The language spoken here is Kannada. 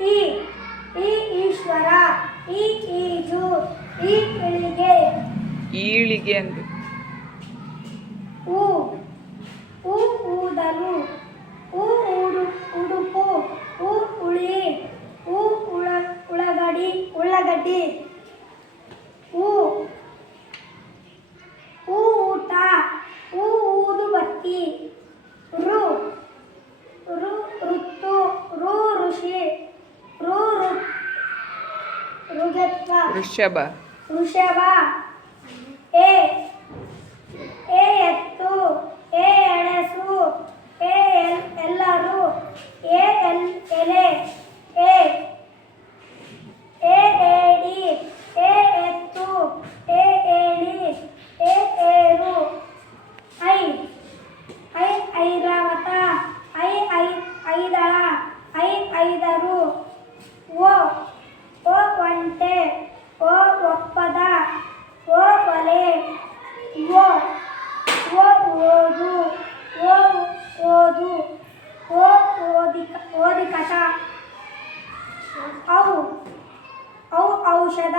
ಈ ಈಶ್ವರ, ಈಜು, ಇಳಿಗೆ. ಈಳಿಗೆ ಅಂದು. ಊ ಊದಲು, ಉಡುಪು, ಉಳಿ, ಉಳ್ಳಗಡ್ಡಿ. ಊಟ, ಊದುಬತ್ತಿ. ಋತು, ಋಷಿ, ವೃಷಭ. ವೃಷಭ. ಎತ್ತು, ಎಣಸು, ಎಲ್ಲರೂ, ಎಲೆ, ಏಡಿ, ಎತ್ತು, ಏಣಿ, ಏರು. ಐರಾವತ, ಐದಳ, ಐದರು. ಒಂಟೆ, ಒಪ್ಪದ, ಒಲೆ. ಓದು, ಓದಿಕಟ. ಔಷಧ.